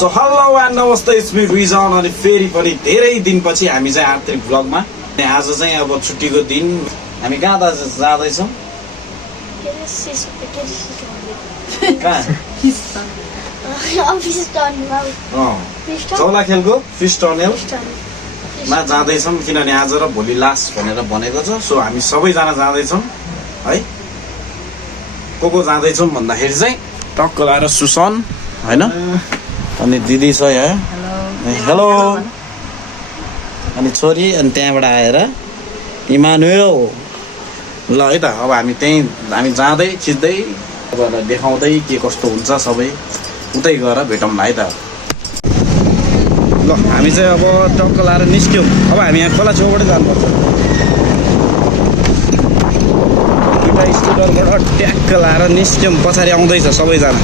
So hello and नमस्ते it's me reason अनि फेरि पनि धेरै दिनपछि हामी चाहिँ आर्थिक ब्लगमा आज चाहिँ अब छुट्टीको दिन हामी कहाँ जाँदैछौँ चौलाखेलको फिस टनेलमा जाँदैछौँ किनभने आज र भोलि लास्ट भनेर भनेको छ। सो हामी सबैजना जाँदैछौँ है। को जाँदैछौँ भन्दाखेरि चाहिँ टक्क लाएर सुसन होइन अनि दिदी छ यहाँ हेलो अनि छोरी अनि त्यहाँबाट आएर इमानुएल ल है त। अब हामी हामी जाँदै खिच्दै देखाउँदै के कस्तो हुन्छ सबै उतै गएर भेटौँला है त। ल हामी चाहिँ अब टक्क लाएर निस्क्यौँ। अब हामी यहाँ खोला छेउबाटै जानुपर्छ। दुईवटा स्कुटरबाट ट्याक्क लाएर निस्क्यौँ। पछाडि आउँदैछ सबैजना।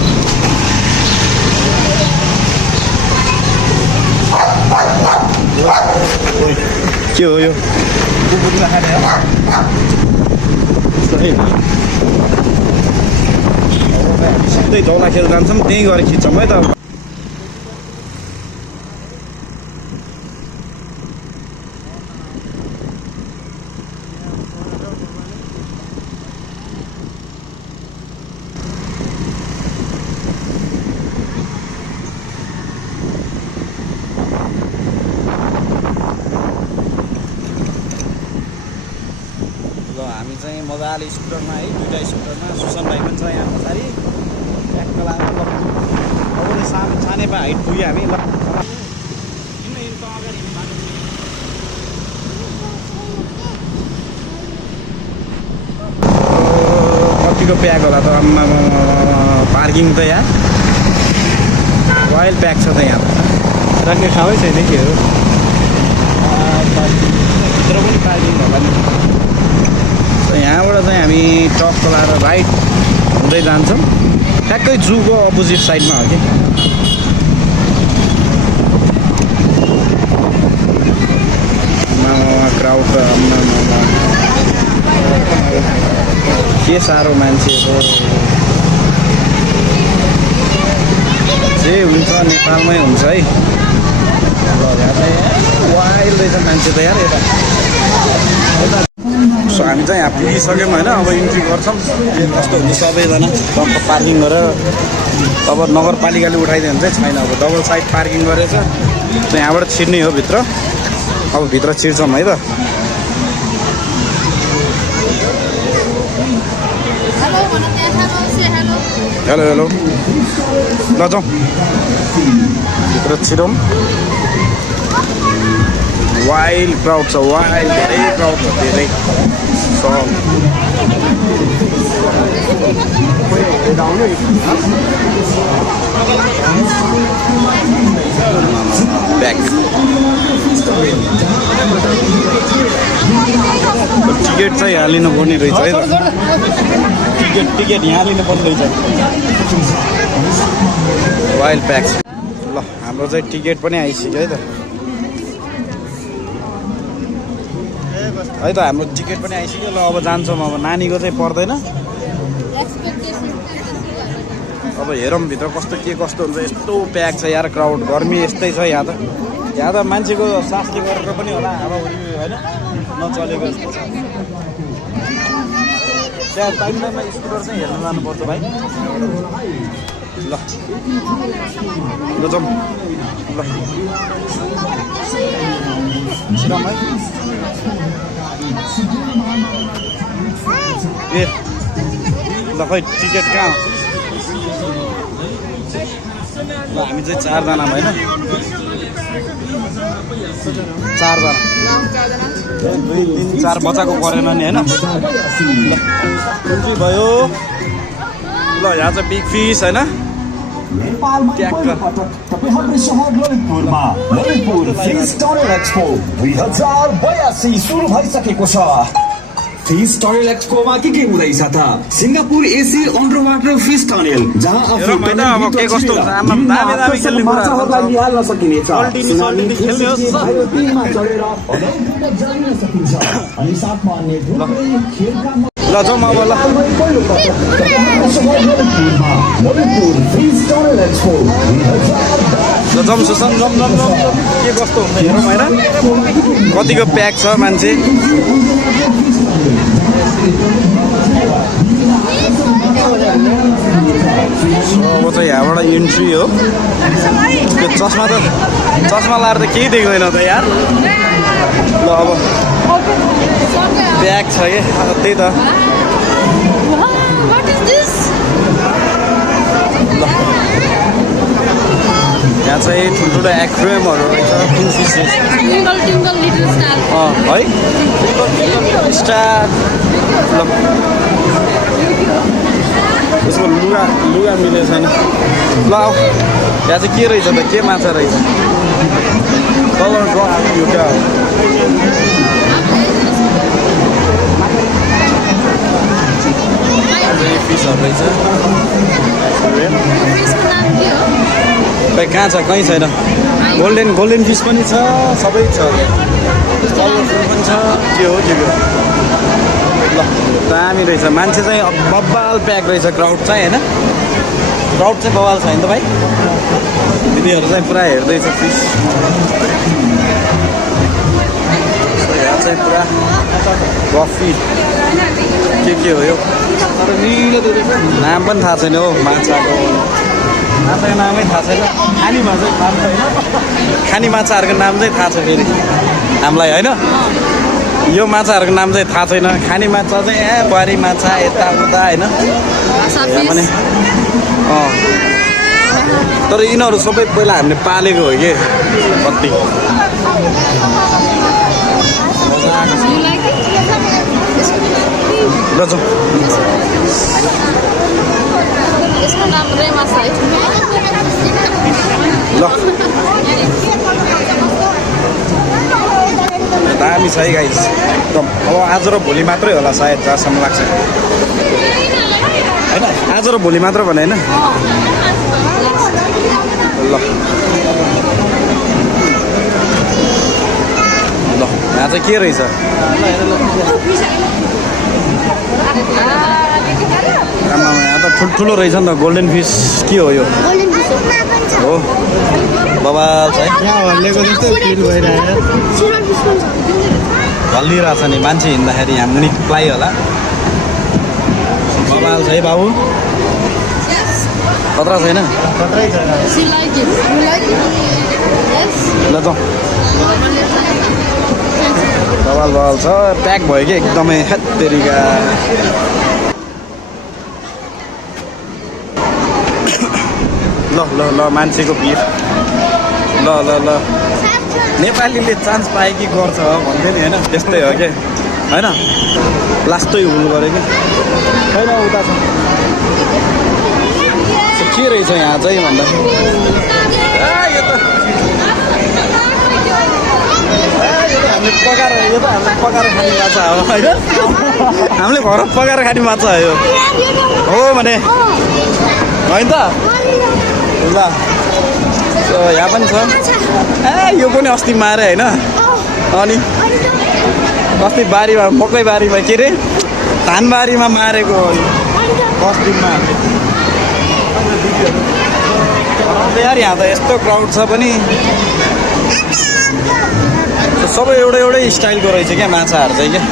के हो यो सिधै चौलाखेल जान्छौँ त्यहीँ गएर खिच्छौँ है त। हामी चाहिँ मजाले स्कुटरमा है दुईवटा स्कुटरमा सुसन भाइ पनि छ यहाँ पछाडि ट्याक्क लाएर अब सानेपा हाइट पुग्यो हामी। ल कतिको प्याक होला त आम्मा पार्किङ त यहाँ रोयल प्याक छ त यहाँ राख्ने ठाउँै छैन के हो भित्र पनि पार्किङ होला नि। यहाँबाट चाहिँ हामी टक्क लाएर राइट हुँदै जान्छौँ। ट्याक्कै जूको अपोजिट साइडमा हो कि क्राउड त के साह्रो मान्छे हो। जे हुन्छ नेपालमै हुन्छ है। वाइल्ड रहेछ मान्छे त यार यता। सो हामी चाहिँ यहाँ पुगिसक्यौँ होइन। अब इन्ट्री गर्छौँ के कस्तो हुन्छ सबैजना टक्क पार्किङ गरेर। अब नगरपालिकाले उठाइदियो भने चाहिँ छैन। अब डबल साइड पार्किङ गरेछ यहाँबाट छिर्ने हो भित्र। अब भित्र छिर्छौँ है त। हेलो हेलो ल जाउँ भित्र छिरौँ। वाइल्ड क्राउड छ वाइल्ड धेरै क्राउड छ धेरै। ब्याक टिकट चाहिँ यहाँ लिनुपर्ने रहेछ है त। टिकट यहाँ लिनुपर्ने रहेछ। वाइल्ड प्याक ल हाम्रो चाहिँ टिकट पनि आइसक्यो है त। है त हाम्रो टिकट पनि आइसक्यो। ल अब जान्छौँ। अब नानीको चाहिँ पर्दैन। अब हेरौँ भित्र कस्तो के कस्तो हुन्छ। यस्तो प्याक छ यार क्राउड। गर्मी यस्तै छ यहाँ त। यहाँ त मान्छेको सासले गरेर पनि होला हावाहुरी होइन नचलेको जस्तो छ। त्यहाँ टाइम टाइममा स्कुटर चाहिँ हेर्न जानुपर्छ भाइ। ल ल जाउँ ल छिराम है। ए ल खै टिकट कहाँ ल हामी चाहिँ चारजना होइन 4 जना 2 3 4 बच्चाको परेन नि होइन। ल भयो ल यहाँ चाहिँ बिग फिस होइन। ललितपुर फिस टनेल एक्सपो 2082 सुरु भइसकेको छ। फिस टनेल एक्सपोमा के हुँदैछ त? Singapore AC under water fish tunnel जहाँ माछाहरूलाई निहाल्न सकिनेछ। अनि साथमा अन्य खेलका ल जाउँ अब ल ललितपुर फिस टनेल एक्सपो ल जम सुसन जम जम जम के कस्तो हुन्छ हेरौँ होइन कतिको प्याक छ मान्छे अब चाहिँ यहाँबाट इन्ट्री हो त्यो चस्मा लाएर त केही देख्दैन त यार ल अब प्याक छ कि त्यही त ल यहाँ चाहिँ ठुल्ठुलो एक्वेरियमहरू रहेछ किङफिसेस है स्टार ल त्यसको लुगा मिलेको छैन ल यहाँ चाहिँ के रहेछ त के माछा रहेछ कलर ड्रप यो क्या हो फिसहरू रहेछ खै कहाँ छ कहीँ छैन गोल्डन फिस पनि छ सबै छ कलरफुल पनि छ के हो के हो ल दामी रहेछ मान्छे चाहिँ बब्बाल प्याक रहेछ क्राउड चाहिँ होइन क्राउड चाहिँ बवाल छ होइन त भाइ दिदीहरू चाहिँ पुरा हेर्दैछ फिस यहाँ चाहिँ पुरा कफी के हो यो तर नाम पनि थाहा छैन हौ माछाको नामै थाहा छैन खानी माछा थाहा छैन खानी माछाहरूको नाम चाहिँ थाहा छ फेरि हामीलाई होइन यो माछाहरूको नाम चाहिँ थाहा छैन खानी माछा चाहिँ बुहारी माछा यताउता होइन पनि तर यिनीहरू सबै पहिला हामीले पालेको हो कि कति ल जाउँ ल दामी छ है गाइस एकदम अब आज र भोलि मात्रै होला सायद जहाँसम्म लाग्छ होइन आज र भोलि मात्र भने होइन ल ल यहाँ चाहिँ के रहेछ यहाँ त ठुल्ठुलो रहेछ नि त गोल्डन फिस के हो यो हो बबाल छ है हल्लिरहेछ नि मान्छे हिँड्दाखेरि यहाँ मुनि प्लाइ होला बबाल छ है बाबु खतरा छैन ल जाउँ बबाल छ प्याक भयो कि एकदमै हेत्तेरिका ल ल ल मान्छेको भिड ल ल ल नेपालीले चान्स पाए कि गर्छ भन्दै नि होइन त्यस्तै हो कि होइन लास्टै हुनु गऱ्यो कि छैन उता छ के रहेछ यहाँ चाहिँ भन्दाखेरि यो त हामीले पकाएर यो त हामीले पकाएर खाने माछा हो होइन हामीले घर पकाएर खाने माछा हो यो हो भने होइन त ल यहाँ पनि छ यो पनि अस्ति मारे होइन अनि अस्ति बारीमा मकै बारीमा के अरे धानबारीमा मारेको बस्तीमा यार यहाँ त यस्तो क्राउड छ पनि सबै एउटै स्टाइलको रहेछ क्या माछाहरू चाहिँ क्या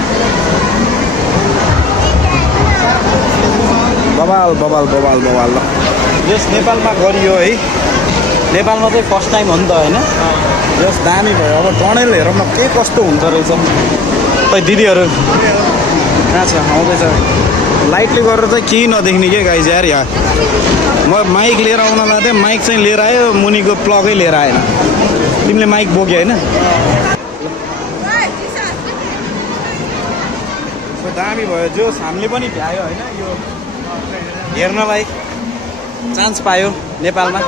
बबाल ल यस नेपालमा गरियो है नेपालमा चाहिँ फर्स्ट टाइम हो नि त होइन यस दामी भयो अब टनेल हेरौँ न के कस्तो हुन्छ रहेछ खै दिदीहरू कहाँ छ आउँदैछ लाइटले गरेर चाहिँ केही नदेख्ने के गाइज यार यहाँ म माइक लिएर आउन लाँदै माइक चाहिँ लिएर आयो मुनिको प्लगै लिएर आएन तिमीले माइक बोक्यो होइन दामी भयो जोस् हामीले पनि भ्यायो होइन यो हेर्नलाई चान्स पायो नेपालमा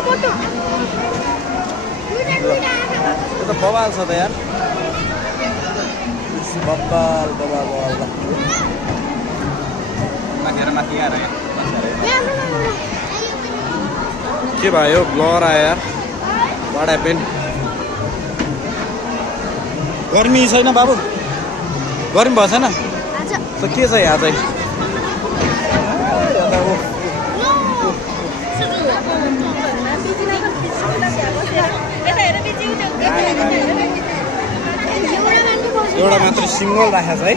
यो त बवाल छ त यार बवाल के भयो ब्लर आयो यार वाट ह्यापेन गर्मी छैन बाबु गर्मी भएको छैन त के छ यहाँ चाहिँ एउटा मात्र सिङ्गल राखेको छ है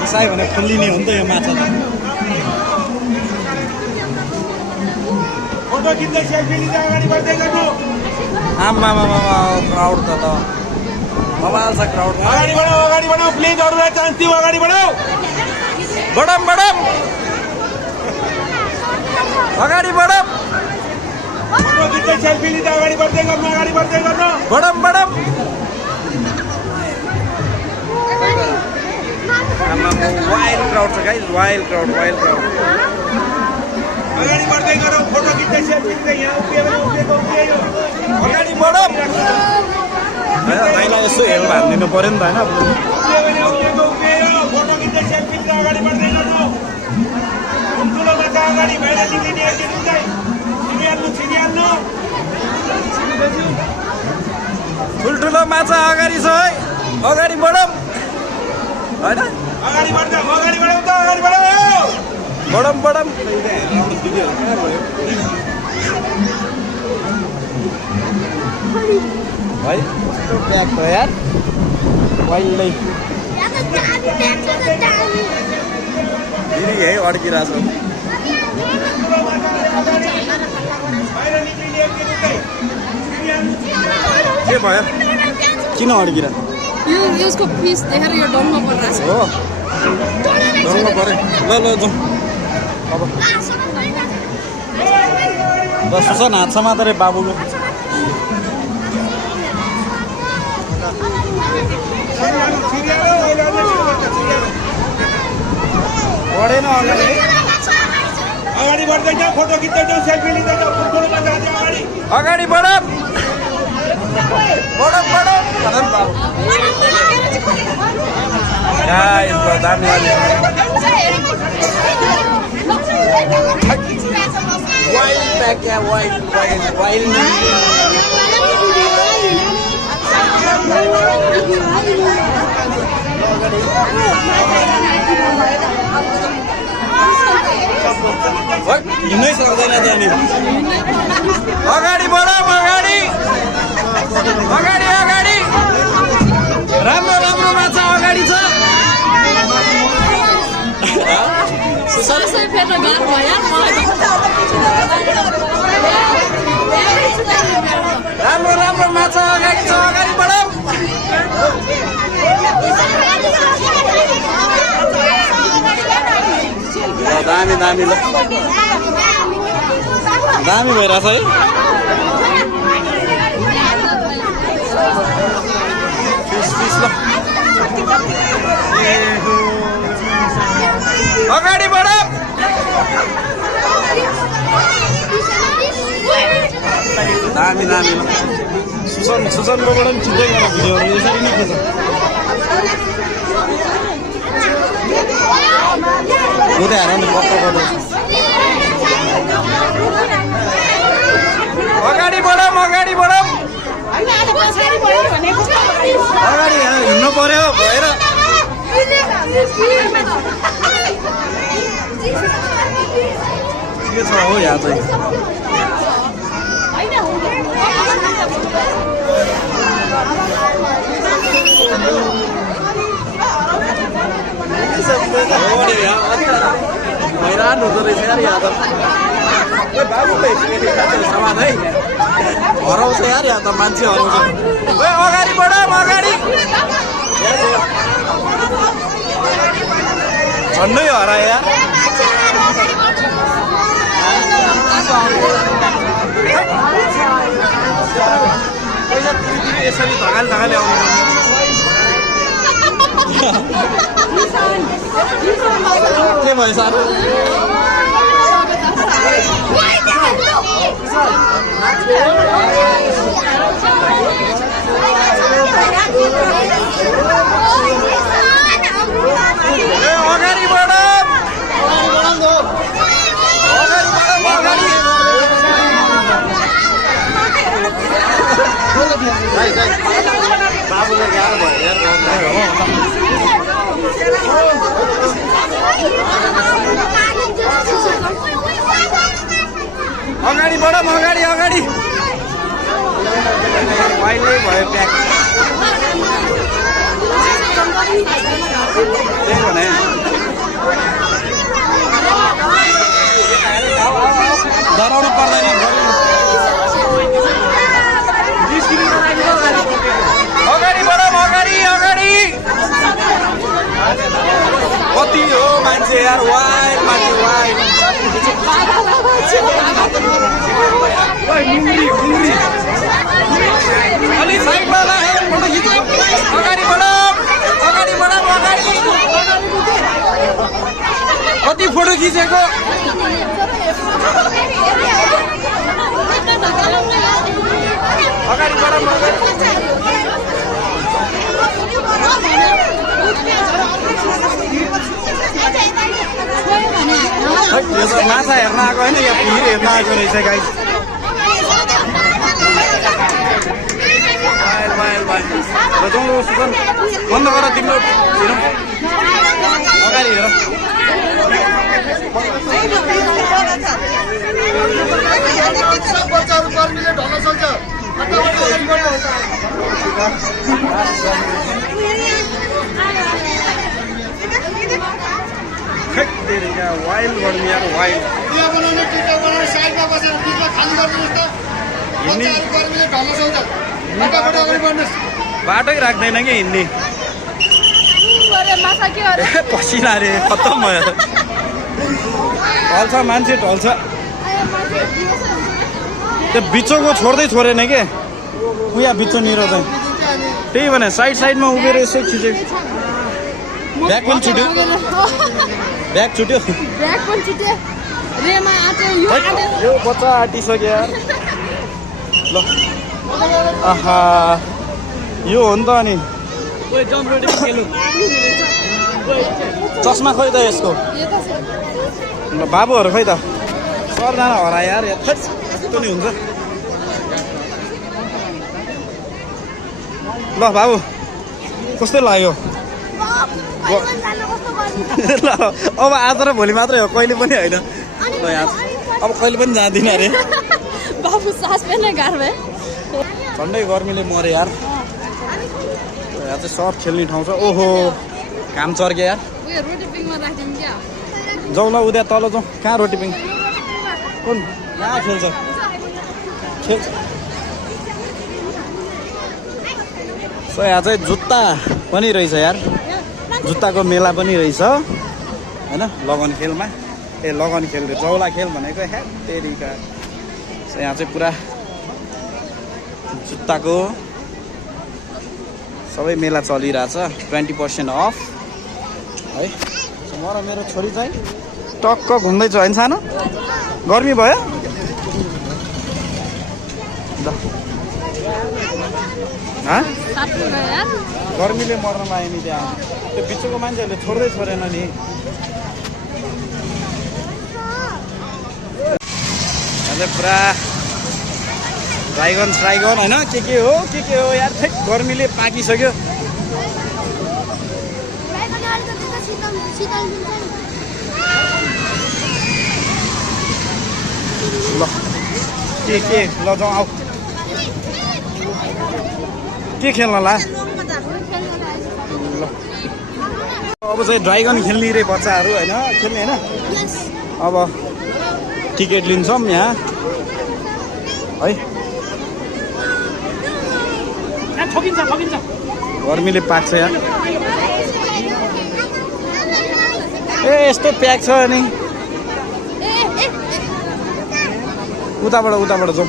मिसायो भने फुल्लिने हो नि त यो माछा त फोटो खिच्दै सेल्फी लिँदै अगाडि बढ्दै गर्नु आम्मा क्राउड त बवाल छ क्राउड अगाडि बढाऊ प्लिज अरूलाई चान्स दिऊ अगाडि बढाऊ बडम अगाडि बडम फोटो खिच्दै सेल्फी लिँदै अगाडि बढ्दै गर्नु बडम वाइल्ड क्राउड छ गाइस वाइल्ड क्राउड अगाडि बढ्दै गरौ फोटो खिच्दै सेल्फी लिँदै यहाँ उभियो भने उभिएको अगाडि बडम दाइलाई यसो हेल्प हानिदिनु पर्यो नि त होइन उभियो फोटो खिच्दै सेल्फी लिँदै अगाडि बढ्दै गर्नु ठुलो माछा अगाडि भएर निक्लिने एकछिन हुँदै छिरिहाल्नु ठुल्ठुलो माछा अगाडि छ है अगाडि बडम होइन अगाडि बढाऊ बडम भाइ कस्तो प्याक भयो यार वाइल्डै फेरि है अड्किरहेको छ के भयो किन अड्किरा यो उसको फिस देखेर यो डङ्ग परिरहेछ हो डङ्ग पऱ्यो ल जाउँ अब बस सुसन हात समातेर बाबुको बढेन अगाडि बढ्दै जाऊ फोटो खिच्दै जाऊ सेल्फी लिँदै जाऊ ठुलो माछा अगाडि बडम गाइस दामी वाइल्ड प्याक या वाइल्ड हिँड्नै सक्दैन जाने अगाडि बढौँ अगाडि राम्रो माछा अगाडि छ राम्रो माछा अगाडि छ अगाडि बढौँ दामी ल दामी भइरहेछ है फिस ल अगाडि बढौँ दामी ल सुसनकोबाट पनि छिट्टै गरेर भिडियोहरू यसरी नै खिच्छ उता हेर नि पक्का गर्दै अगाडि बढौँ अगाडि हिँड्नु पर्यो भएर के छ हो यहाँ चाहिँ हैरान हुँदो रहेछ यार यहाँ त बाबुले सामान है हराउँछ यार यहाँ त मान्छे हराउँछ अगाडि बढौँ झन्डै हरायो यार पहिला तिमी यसरी धगाले आउनु के भयो साह्रो अगाडि बढौँ बाबुले गाह्रो भयो यार अगाडि बढौँ अगाडि वाइल्डै भयो प्याक त्यही भने डराउनु पर्दैन अगाडि बढौँ अगाडि अगाडि कति हो मान्छे यार वाइल्ड मान्छे वाइल्ड अलि साइडमा फोटो खिचौँ अगाडि बढौँ अगाडि बढौँ अगाडि कति फोटो खिचेको अगाडि बढौँ माछा हेर्न आएको होइन यहाँ भिर हेर्न आएको रहेछ गाइस बन्द गर तिम्रो हेरौँ अगाडि हेर वाइल्ड गर्नु यार वाइल्ड बाटै राख्दैन कि हिँड्ने पसिना अरे खत्तम भयो ढल्छ मान्छे ढल्छ त्यो बिचोको छोड्दै छोडेन के उहाँ बिचोनिर चाहिँ त्यही भने साइड साइडमा उभिएर यसो खिचेको ब्याग पनि छुट्यो ब्याग छुट्यो यो बच्चा आँटिसक्यो यार ल आहा यो हो नि त अनि चस्मा खोइ त यसको ल बाबुहरू खोइ त सबजना हरा यार यस्तो नि हुन्छ ल बाबु कस्तो लाग्यो ल अब आज र भोलि मात्रै हो कहिले पनि होइन अब कहिले पनि जाँदिन अरे बाबु सास पनि गाह्रो भयो ठन्डै गर्मीले मरे यार यहाँ चाहिँ सब खेल्ने ठाउँ छ ओहो काम चर्क्यो यार उयो रोटी पिङमा राखिदिउँ क्या जाउँ ल उद्या तल जाउँ कहाँ रोटी पिङ कुन कहाँ खेल्छ खेल्छ सो यहाँ चाहिँ जुत्ता पनि रहेछ यार जुत्ताको मेला पनि रहेछ होइन लगन खेलमा ए लगन खेल रे जौला खेल भनेको हेत्तेरिका सो यहाँ चाहिँ पुरा जुत्ताको सबै मेला चलिरहेछ 20% अफ है म र मेरो छोरी चाहिँ टक्क घुम्दैछु होइन सानो गर्मी भयो गर्मीले मर्न लाग्यो नि त्यहाँ त्यो बिचको मान्छेहरूले छोड्दै छोडेन नि पुरा ड्राइगन होइन के हो यार ठिक गर्मीले पाकिसक्यो ल के ल जाउँ आऊ के खेल्न ला ल अब चाहिँ ड्राइगन खेल्ने रे बच्चाहरू होइन खेल्ने होइन अब टिकट लिन्छौँ यहाँ है गर्मीले पाक्छ यहाँ ए यस्तो प्याक छ नि उताबाट जाउँ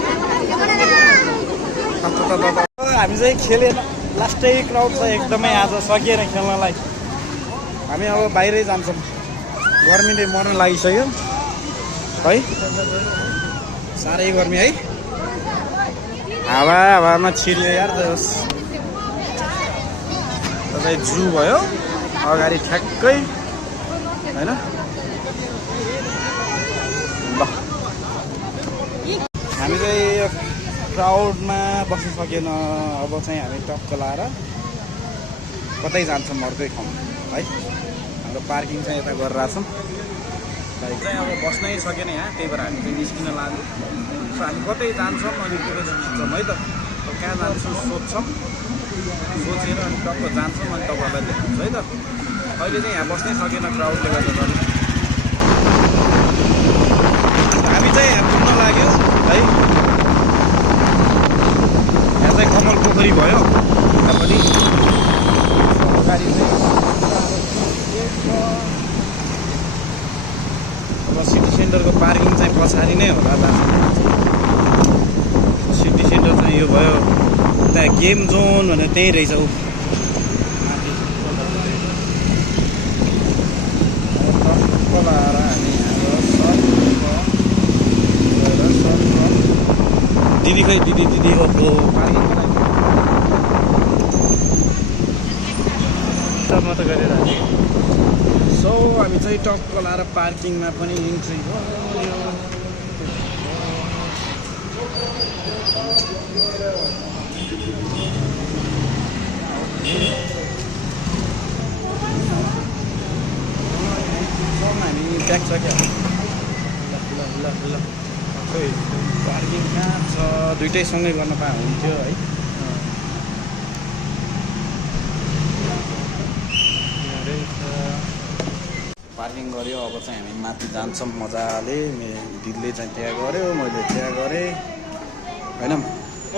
हामी चाहिँ खेलेन लास्टै क्राउड छ एकदमै आज सकिएन खेल्नलाई हामी अब बाहिरै जान्छौँ गर्मीले मर्न लागिसक्यो है साह्रै गर्मी है हावामा छिर्यो यार तपाईँ जू भयो अगाडि ठ्याक्कै होइन ल हामी चाहिँ यो क्राउडमा बस्न सकेन अब चाहिँ हामी टक्क लाएर कतै जान्छौँ अर्कै ठाउँ है हाम्रो पार्किङ चाहिँ यता गरेर छौँ बाइक चाहिँ अब बस्नै सकेन यहाँ त्यही भएर हामी चाहिँ निस्किन लाग्यो सो हामी कतै जान्छौँ अनि त्यो सोध्छौँ है त कहाँ जान्छौँ सोध्छौँ सोचेर अनि टक्क जान्छौँ अनि तपाईँहरूलाई देखाउँछु है त अहिले चाहिँ यहाँ बस्नै सकेन क्राउडले गर्दा हामी चाहिँ यहाँ पुग्न लाग्यो है यहाँ चाहिँ कमल पोखरी भयो उतापट्टि गाडी चाहिँ अब सिटी सेन्टरको पार्किङ चाहिँ पछाडि नै होला दार्जिलिङ सिटी सेन्टर चाहिँ यो भयो त्यहाँ गेम जोन भनेर त्यहीँ रहेछ ऊ लाएर हामी दिदी खै दिदी ओहो पार्किङ त गरेर सो हामी चाहिँ टक्क लाएर पार्किङमा पनि इन्ट्री भयो हामी ब्याक छ क्या ल खै पार्किङ कहाँ छ दुइटै सँगै गर्न पाए हुन्थ्यो है पार्किङ गऱ्यो अब चाहिँ हामी माथि जान्छौँ मजाले दिदीले चाहिँ त्यहाँ गऱ्यो मैले त्यहाँ गरेँ होइन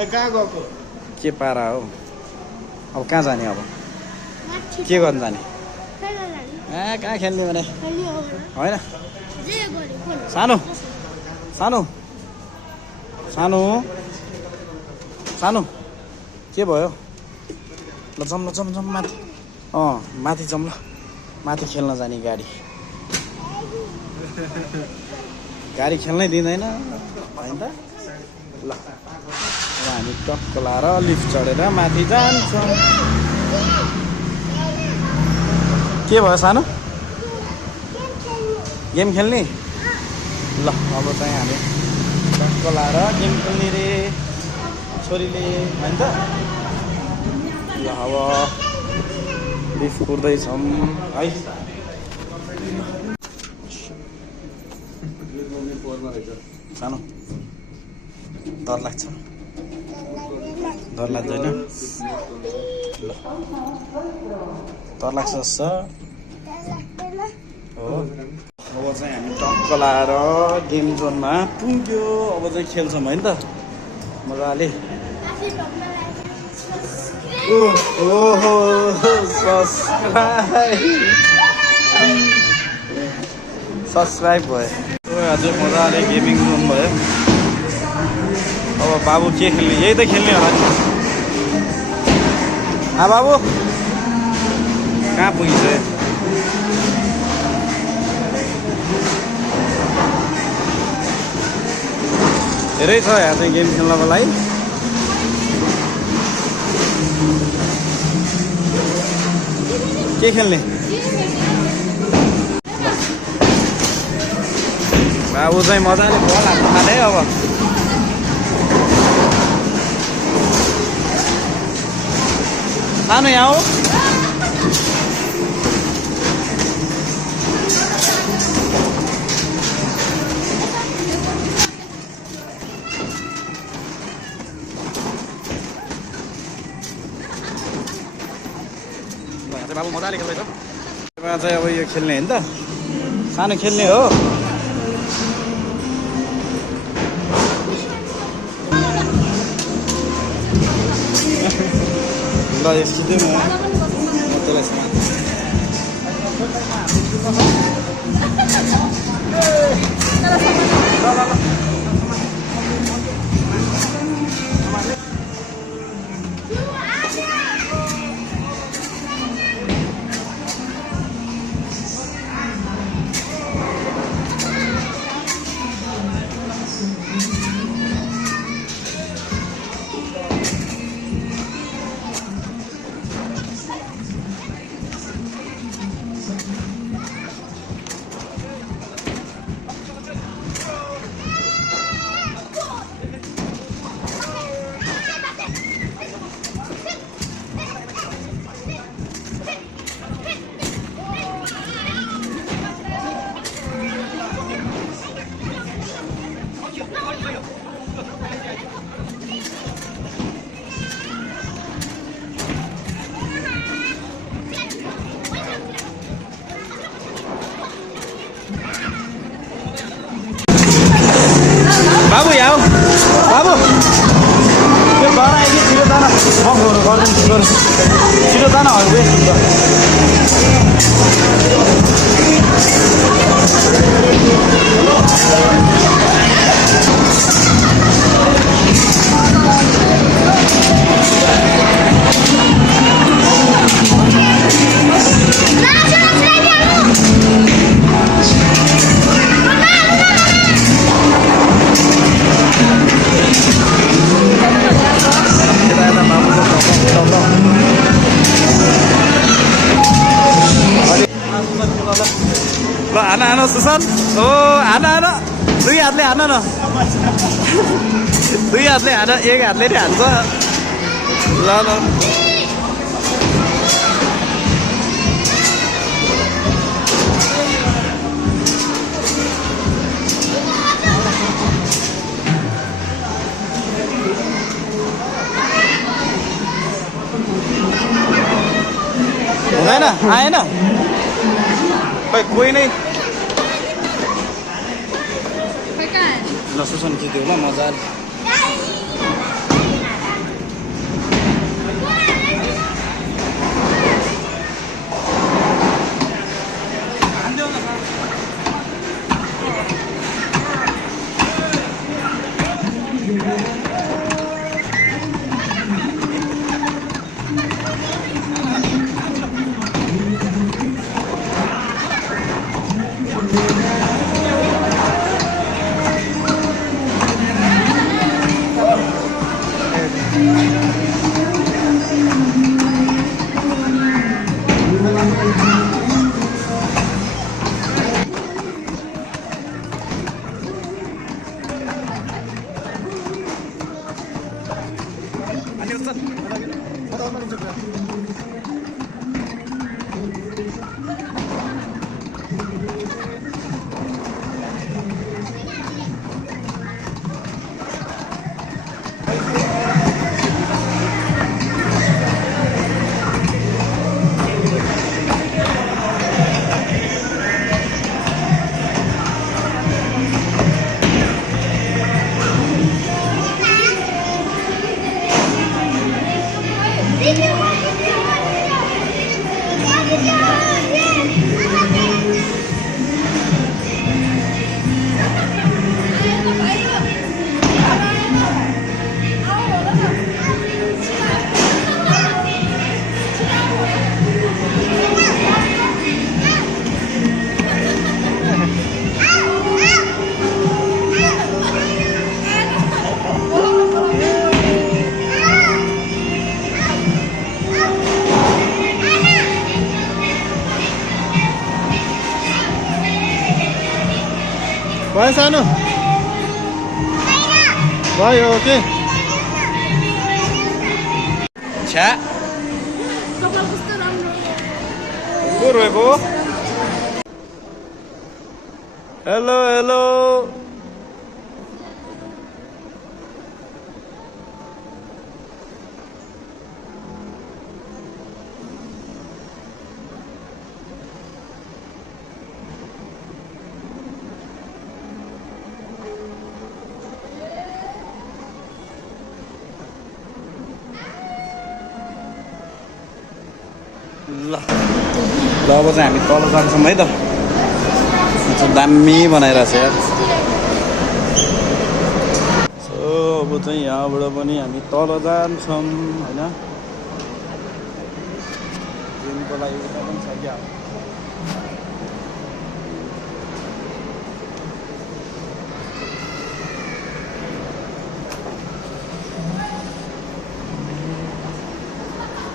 कहाँ गएको के पारा हो अब कहाँ जाने अब के गर्नु जाने कहाँ खेल्ने भने होइन सानो सानो सानो सानो के भयो ल जम माथि माथि जाउँ ल माथि खेल्न जाने गाडी खेल्नै दिँदैन होइन त ल अब हामी टक्क लाएर लिफ्ट चढेर माथि जान्छौँ के भयो सानो गेम खेल्ने ल अब चाहिँ हामी टक्क लाएर गेम खेल्ने रे छोरीले होइन त ल अब लिफ्ट कुर्दैछौँ है सानो डर लाग्छ डर लाग्दैन ल डर लाग्छ जस्तो हो अब चाहिँ हामी टक्क लाएर गेम जोनमा पुग्यो अब चाहिँ खेल्छौँ होइन त मजाले ओहो सब्सक्राइब भयो हजुर मजाले गेमिङ जोन भयो अब बाबु के खेल्ने यही त खेल्ने होला नि बाबु कहाँ पुगिसक्यो धेरै छ यहाँ चाहिँ गेम खेल्नको लागि के खेल्ने बाबु चाहिँ मजाले बल हाल्नु थाले अब सानो यहाँ हो बाबु मजाले खेल्दैछ चाहिँ अब यो खेल्ने होइन त सानो खेल्ने हो ल यसको चाहिँ म त्यसलाई छिटो जान वेस्ट हुन्छ ल हान सुशान्त ओ हान दुई हातले हान न दुई हातले हान एक हातले नि हान्छ ल हुँदैन आएन खै कोही नै खै कहाँ ल सुशान्त जित्यो ल मजाले भयो सानो भयो ओके छ्या कपाल कस्तो राम्रो को रोएको हेलो हेलो ल अब चाहिँ हामी तल जान्छौँ है त दामी बनाइरहेछ यार सो अब चाहिँ यहाँबाट पनि हामी तल जान्छौँ होइन ट्रेनको लागि उता पनि छ क्या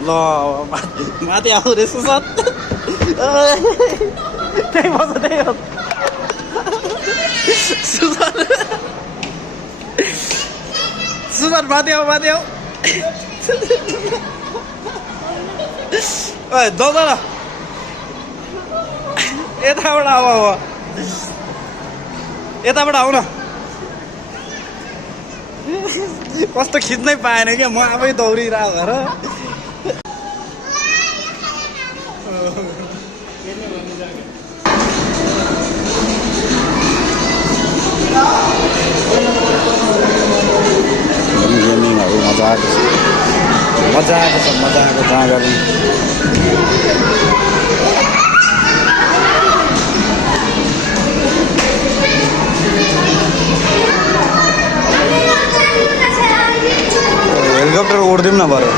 ल माथि आऊ रे सुशान्त त्यही बस्छ त्यही हो सुशान्त माथि आऊ दौड न यताबाट आऊ यताबाट आऊ न कस्तो खिच्नै पाएन क्या म आफै दौडिरहेको घर गेमिङहरू मजा आएको छ मजा आएको छ जहाँ गए पनि हेलिकप्टर उड्दिउँ न बरु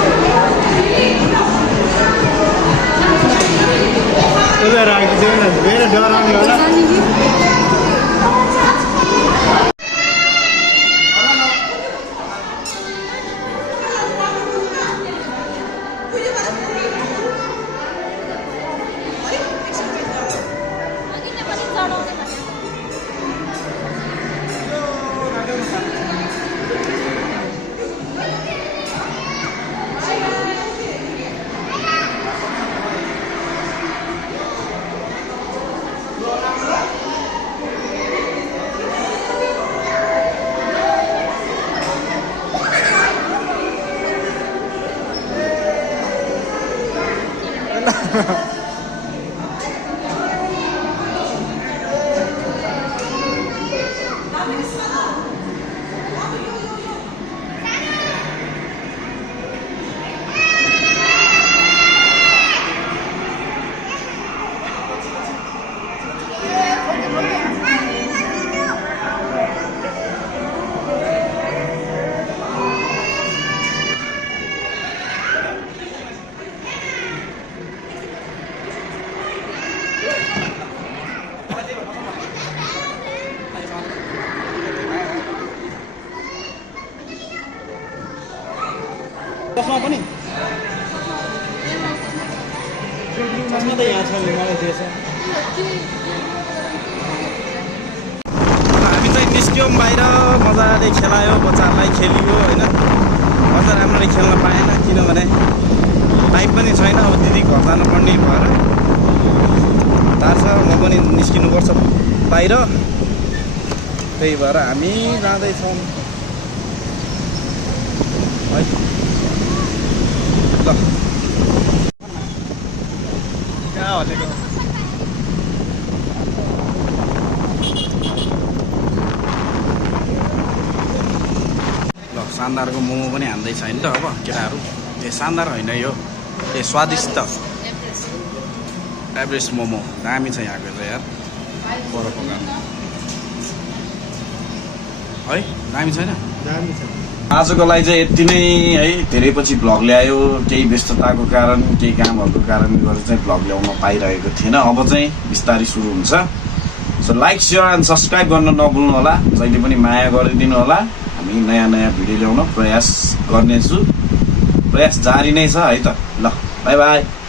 उता राखिदिउँ न मेरो डराउनु होला त्यसमा पनि त्यसमा त यहाँ छ नि मलाई दिएछ हामी चाहिँ निस्क्यौँ बाहिर मजाले खेलायो बच्चाहरूलाई खेलियो होइन मजा राम्ररी खेल्न पाएन किनभने टाइम पनि छैन अब दिदी घर जानुपर्ने भएर तार छ म पनि निस्किनुपर्छ बाहिर त्यही भएर हामी जाँदैछौँ है ल कहाँ हलेको ल शानदारको मोमो पनि हान्दैछ होइन त अब केटाहरू ए शानदार होइन यो ए स्वादिष्ट एभरेस्ट मोमो दामी छ यहाँको चाहिँ यार पर पकाउनु है दामी छैन दामी छ आजको लागि चाहिँ यति नै है धेरै पछि भ्लग ल्यायो केही व्यस्तताको कारण केही कामहरूको कारणले गर्दा चाहिँ भ्लग ल्याउन पाइरहेको थिएन अब चाहिँ बिस्तारै सुरु हुन्छ so like share and subscribe गर्न नभुल्नु होला जहिले पनि माया गरिदिनु होला हामी नयाँ नयाँ भिडियो ल्याउन प्रयास गर्नेछु प्रयास जारी नै छ है त ल बाई बाई